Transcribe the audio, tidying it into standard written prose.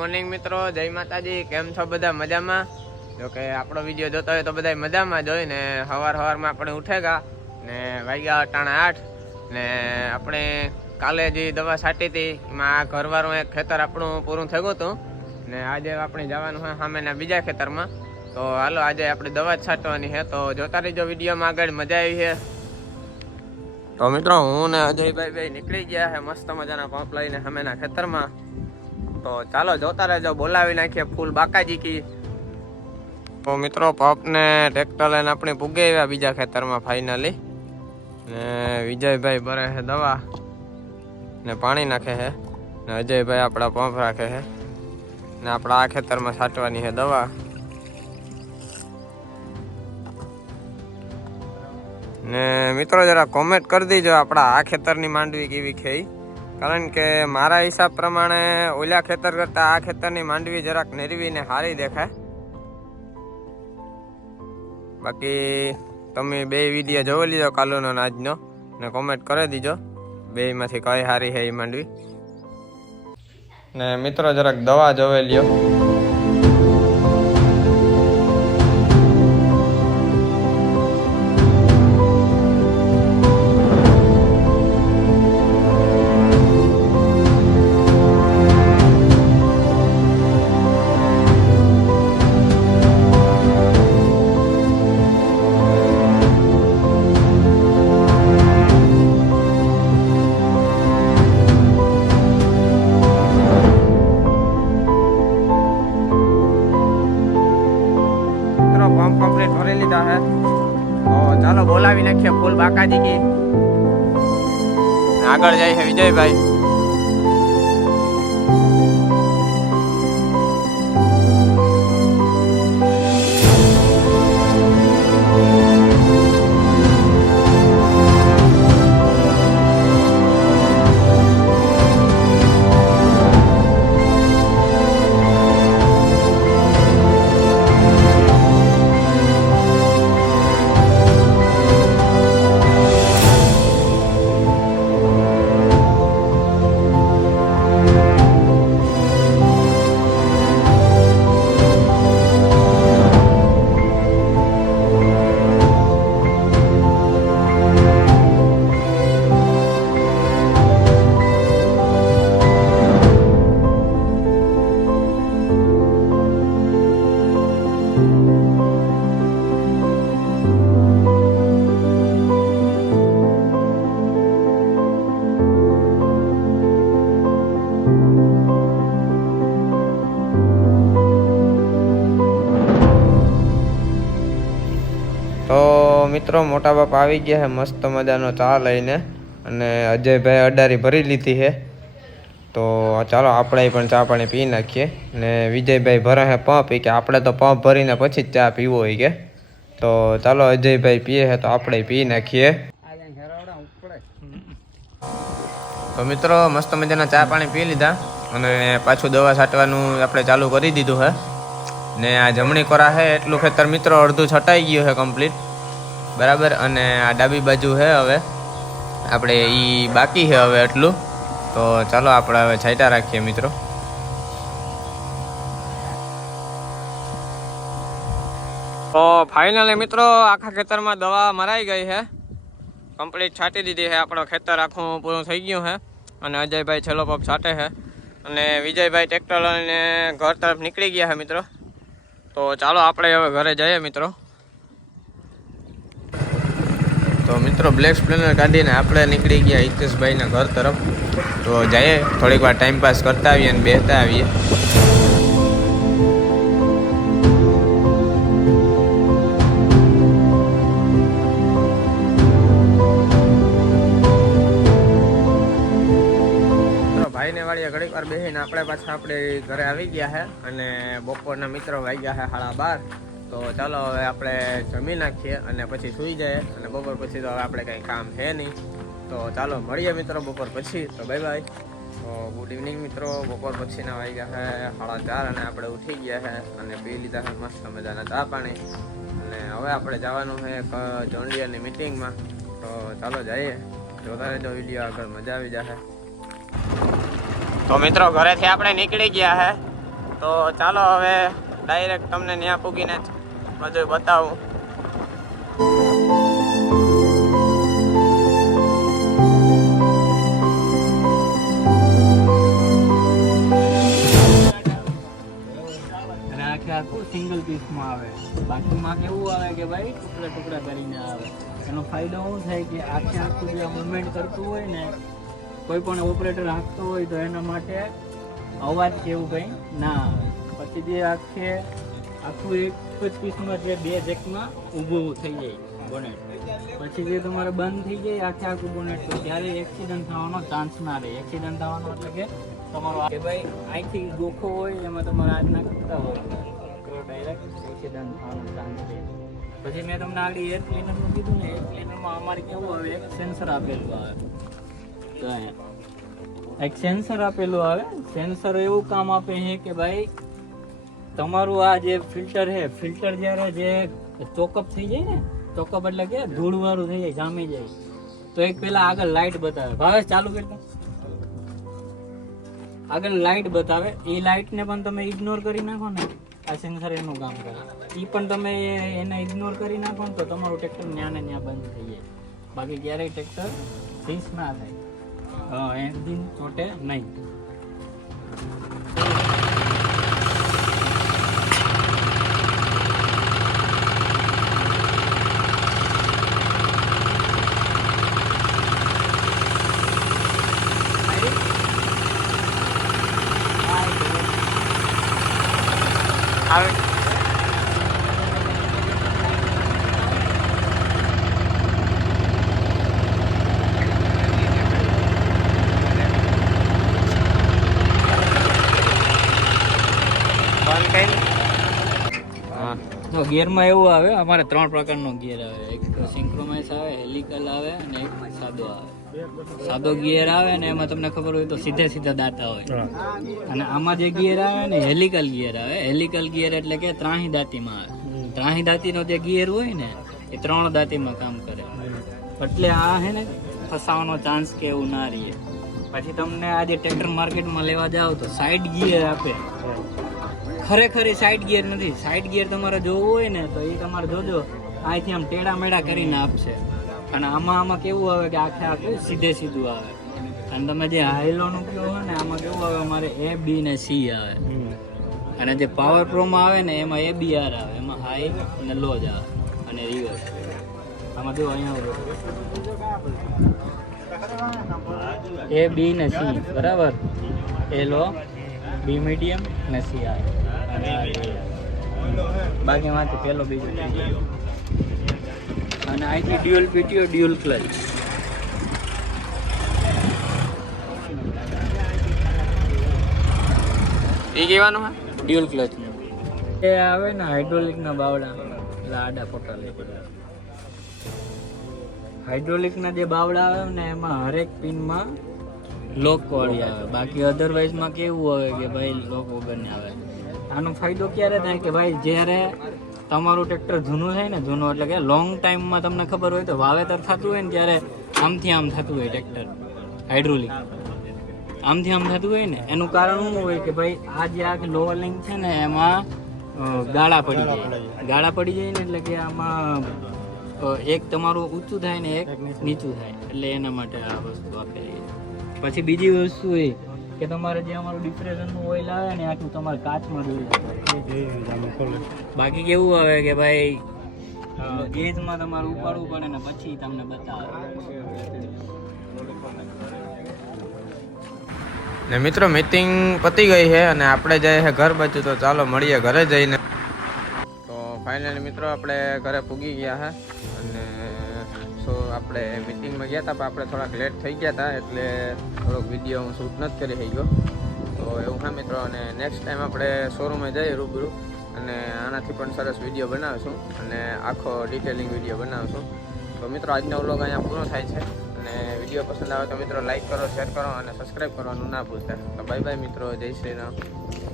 Morning મિત્રો, જય માતાજી। કેમ છો બધા? મજામાં? જો કે આપણો વિડીયો જોતા હોય તો બધા મજામાં જ હોય ને। સવારમાં આપણે ઉઠેગા ને વાગ્યા 8:30 ને આપણે કાલે જે દવા છાંટી હતી એમાં ઘરવાળું એક ખેતર આપણું પૂરું થયું હતું ને આજે આપણે જવાનું હોય સામેના બીજા ખેતરમાં। તો હાલો આજે આપણે દવા જ છાંટવાની છે, તો જોતા રહીજો વિડીયોમાં આગળ, મજા આવી છે। તો મિત્રો, હું ને અજયભાઈ ભાઈ નીકળી ગયા છે મસ્ત મજાના પંપ લઈને સામેના ખેતરમાં। તો ચાલો જોતા રહેજો, બોલાવી નાખીએ ફૂલ બાકાજી કી। તો મિત્રો, પંપ ને ટ્રેક્ટર લઈને આપણે પૂગે આવ્યા બીજા ખેતરમાં ફાઇનલી ને વિજયભાઈ ભરે છે દવા ને પાણી નાખે છે ને અજયભાઈ આપણા પંપ રાખે છે ને આપણા આ ખેતરમાં છાંટવાની છે દવા। ને મિત્રો જરા કોમેન્ટ કરી દીજો આપણા આ ખેતરની માંડવી કેવી છે, કારણ કે મારા હિસાબ પ્રમાણે ઓલા ખેતર કરતા આ ખેતરની માંડવી જરાક નેરવી ને સારી દેખાય। બાકી તમે બે વિડીયો જોઈ લીધો કાલનો ને આજનો ને કોમેન્ટ કરી દીજો બેમાંથી કઈ સારી છે એ માંડવી। ને મિત્રો જરાક દવા જોઈ લ્યો। પંપ કમ્પ્લીટ ભરી લીધા है, તો ચાલો બોલાવી નાખીએ ફૂલ બાકાજી કી। આગળ જાય છે વિજયભાઈ। તો મિત્રો, મોટા બાપ આવી ગયા છે મસ્ત મજાનો ચા લઈને અને અજયભાઈ અડારી ભરી લીધી છે। તો ચાલો આપણે પણ ચા પાણી પી નાખીએ ને વિજયભાઈ ભરે છે પંપ, કે આપણે તો પંપ ભરીને પછી જ ચા પીવો હોય કે। તો ચાલો અજયભાઈ પીએ છે તો આપણે પી નાખીએ। તો મિત્રો, મસ્ત મજાના ચા પાણી પી લીધા અને પાછું દવા છાંટવાનું આપણે ચાલુ કરી દીધું છે ને આ જમણી કોરા છે એટલું ખેતર મિત્રો અડધું છટાઈ ગયું છે કમ્પ્લીટ બરાબર, અને આ ડાબી બાજુ છે હવે આપણે ઈ બાકી છે હવે એટલું। તો ચાલો આપણે હવે છાંટા રાખીએ મિત્રો। તો ફાઇનલી મિત્રો આખા ખેતરમાં દવા મરાઈ ગઈ છે, કમ્પ્લીટ છાંટી દીધી છે, આપણો ખેતર આખું પૂરું થઈ ગયું છે અને અજયભાઈ છેલ્લો પંપ છાંટે છે અને વિજયભાઈ ટ્રેક્ટર લઈને ઘર તરફ નીકળી ગયા છે મિત્રો। તો ચાલો આપણે હવે ઘરે જઈએ મિત્રો। તો મિત્રો, બ્લેક સ્પ્લેન્ડર કાઢીને આપણે નીકળી ગયા હિતેશભાઈના ઘર તરફ। તો જઈએ, થોડીક વાર ટાઈમ પાસ કરતા આવીએ અને બેસતા આવીએ। ભાઈને વાળીએ ઘડીક વાર બેસીને આપણે પાછા આપણે ઘરે આવી ગયા છે અને બપોરના મિત્રો વાગ્યા છે 12:30। તો ચાલો હવે આપણે જમી નાખીએ અને પછી સૂઈ જાય, અને બપોર પછી તો હવે આપણે કંઈ કામ છે નહીં। તો ચાલો મળીએ મિત્રો બપોર પછી। તો બાય બાય। તો ગુડ ઇવનિંગ મિત્રો, બપોર પછીના વાગ્યા છે 4:30 અને આપણે ઉઠી ગયા છે અને પી લીધા છે મસ્ત મજાના ચા પાણી અને હવે આપણે જવાનું છે એક જોન્ડિયરની મીટિંગમાં। તો ચાલો જઈએ, જોતા રહેજો વિડીયો, આગળ મજા આવી જશે। તો મિત્રો, ઘરેથી આપણે નીકળી ગયા છે તો ચાલો હવે ડાયરેક્ટ તમને ત્યાં પૂગીને જ બધું બતાવું. આખું સિંગલ પીસમાં આવે. બાકીમાં કેવું આવે કે ભાઈ ટુકડા ટુકડા કરીને આવે. એનો ફાયદો શું થાય કે આખું જે મુવમેન્ટ કરતું હોય ને, કોઈ પણ ઓપરેટર હાંકતો હોય તો એના માટે અવાજ કેવું કંઈ ના આવે. પછી જે આખું એક જ પીસમાં જે બે જેકમાં ઊભું થઈ જાય બોનેટ, પછી જે તમારે બંધ થઈ જાય આખું બોનેટ, તો ત્યારે એક્સિડન્ટ થવાનો ચાન્સ ના રહે. એક્સિડન્ટ થવાનો એટલે કે તમારો કે ભાઈ અહીંથી ગોખો હોય એમાં તમારે હાથ નાખતા હોય તો ડાયરેક્ટ એક્સિડન્ટ થવાનો ચાન્સ રહે. પછી મેં તમને આગળ એર ક્લીનરનું કીધું ને, એર ક્લીનરમાં અમારે કેવું આવે, એક સેન્સર આપેલું આવે. તો અહીંયા એક સેન્સર આપેલું આવે. સેન્સર એવું કામ આપે છે કે ભાઈ તમારું આ જે ફિલ્ટર છે, ફિલ્ટર જ્યારે જે ચોકઅપ થઈ જાય ને, ચોકઅપ એટલે કે ધૂળવાળું થઈ જાય, જામી જાય, તો એક પેલા આગળ લાઇટ બતાવે. ભાવેશ ચાલુ કરતા આગળ લાઇટ બતાવે. એ લાઇટને પણ તમે ઇગ્નોર કરી નાખો ને, આ સેન્સર એનું કામ કરે. એ પણ તમે એને ઇગ્નોર કરી નાખો ને તો તમારું ટ્રેક્ટર ન્યા ને ન્યા બંધ થઈ જાય. બાકી ક્યારેય ટ્રેક્ટર સીસ ના થાય, એન્જિન ચોટે નહીં. આવે તો ગિયરમાં એવું આવે, અમારે 3 પ્રકારનો ગિયર આવે. એક સિંક્રોનાઇઝ આવે, હેલિકલ આવે અને એક સાદો આવે. સાદો ગિયર આવે ને એમાં તમને ખબર હોય તો સીધા દાંતા હોય, અને આમાં જે ગિયર આવે ને હેલિકલ ગિયર આવે. હેલિકલ ગિયર એટલે કે ત્રાહી દાંતીમાં આવે. ત્રાહી દાંતીનો જે ગિયર હોય ને એ 3 દાંતીમાં કામ કરે. એટલે આ હે ને ફસાવાનો ચાન્સ કે એવું ના રહીએ. પછી તમને આજે ટ્રેક્ટર માર્કેટમાં લેવા જાઓ તો સાઈડ ગિયર આપે. ખરેખર એ સાઈડ ગિયર નથી. સાઈડ ગિયર તમારે જોવું હોય ને તો એ તમારે જોજો અહીંથી આમ ટેડા મેડા કરીને આપશે. અને આમાં કેવું આવે કે આખું સીધું આવે. અને તમે જે હાઈલોનું કહો હોય ને, આમાં કેવું આવે, અમારે A, B ને C આવે. અને જે પાવર પ્રોમાં આવે ને એમાં ABR આવે, એમાં હાઈ અને લો જ આવે, અને રિવર્સ. આમાં જો અહીંયા A, B ને C બરાબર. A લો, B મીડિયમ ને C આવે. બાકીમાંથી પેલો બીજો, અને અહીંથી ડ્યુઅલ પીટીઓ, ડ્યુઅલ ક્લચ. એ કહેવાનું હા, ડ્યુઅલ ક્લચ એ આવે ને હાઇડ્રોલિકના બાવડા, એટલે આડા ફોટા લઈ પડે. હાઇડ્રોલિકના જે બાવડા આવે ને એમાં હરેક પિનમાં લોક વાળી આવે. બાકી અધરવાઇઝમાં કેવું આવે કે ભાઈ લોક વગરની આવે. આનો ફાયદો ક્યારે થાય કે ભાઈ જ્યારે તમારું ટ્રેક્ટર જૂનું થાય ને, જૂનું એટલે કે લોંગ ટાઈમમાં તમને ખબર હોય તો વાવેતર થતું હોય ને ત્યારે આમથી આમ થતું હોય ટ્રેક્ટર હાઇડ્રોલિક, આમથી આમ થતું હોય ને એનું કારણ શું હોય કે ભાઈ આ જે આ લોઅર લિંક છે ને એમાં ગાળા પડી જાય. ગાળા પડી જાય ને એટલે કે આમાં એક તમારું ઊંચું થાય ને એક નીચું થાય, એટલે એના માટે આ વસ્તુ આપેલી. પછી બીજી વસ્તુ એ કે તમારે જે અમારું ડિપ્રેશનનું ઓઇલ આવે ને આટલું તમારે કાચમાં જોઈ જાય. બાકી કેવું આવે કે ભાઈ ગેજમાં તમારે ઉપાડવું પડે ને પછી તમને બતાવે. ને મિત્રો મીટિંગ પતી ગઈ છે અને આપણે જઈએ છે ઘર બાજુ. તો ચાલો મળીએ ઘરે જઈને. તો ફાઇનલી મિત્રો આપણે ઘરે પૂગી ગયા છે. અને આપણે મીટિંગમાં ગયા હતા, પણ આપણે થોડાક લેટ થઈ ગયા હતા એટલે થોડોક વિડીયો હું શૂટ નથી કરી શક્યો. તો એવું હા મિત્રો, અને નેક્સ્ટ ટાઈમ આપણે શોરૂમે જઈએ રૂબરૂ, અને આનાથી પણ સરસ વિડીયો બનાવીશું અને આખો ડિટેલિંગ વિડીયો બનાવીશું. તો મિત્રો આજનો વ્લોગ અહીંયા પૂરો થાય છે. અને વિડીયો પસંદ આવે તો મિત્રો લાઈક કરો, શેર કરો અને સબસ્ક્રાઈબ કરવાનું ના ભૂલતા. તો બાય બાય મિત્રો, જય શ્રી રામ.